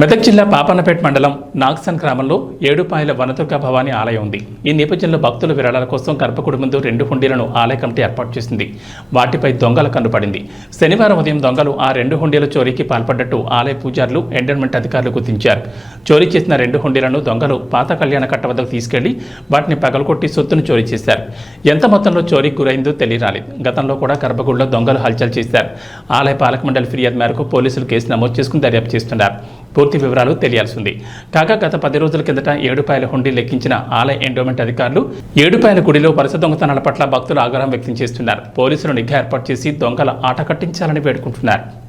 మెదక్ జిల్లా పాపన్నపేట మండలం నాగ్సన్ గ్రామంలో ఏడుపాయల వనదుర్గ భవాని ఆలయం ఉంది. ఈ నేపథ్యంలో భక్తుల విరాళాల కోసం గర్భగుడి ముందు రెండు హుండీలను ఆలయ కమిటీ ఏర్పాటు చేసింది. వాటిపై దొంగల కన్నుపడింది శనివారం ఉదయం దొంగలు ఆ రెండు హుండీల చోరీకి పాల్పడ్డట్టు ఆలయ పూజారులు ఎండోన్మెంట్ అధికారులు గుర్తించారు. చోరీ చేసిన రెండు హుండీలను దొంగలు పాత కళ్యాణ కట్ట వద్దకు తీసుకెళ్ళి వాటిని పగలకొట్టి సొత్తును చోరీ చేశారు. ఎంత మొత్తంలో చోరీకి గురైందో తెలియరాలేదు. గతంలో కూడా గర్భగుడిలో దొంగలు హల్చల్ చేశారు. ఆలయ పాలక మండలి ఫిర్యాదు మేరకు పోలీసులు కేసు నమోదు చేసుకుని దర్యాప్తు చేస్తున్నారు. పూర్తి వివరాలు తెలియాల్సింది. కాగా గత పది రోజుల కిందట ఏడుపాయల హుండీ లెక్కించిన ఆలయ ఎండోమెంట్ అధికారులు ఏడుపాయల గుడిలో వరుస దొంగతనాల పట్ల భక్తులు ఆగ్రహం వ్యక్తం చేస్తున్నారు. పోలీసులు నిఘా ఏర్పాటు చేసి దొంగల ఆట కట్టించాలని వేడుకుంటున్నారు.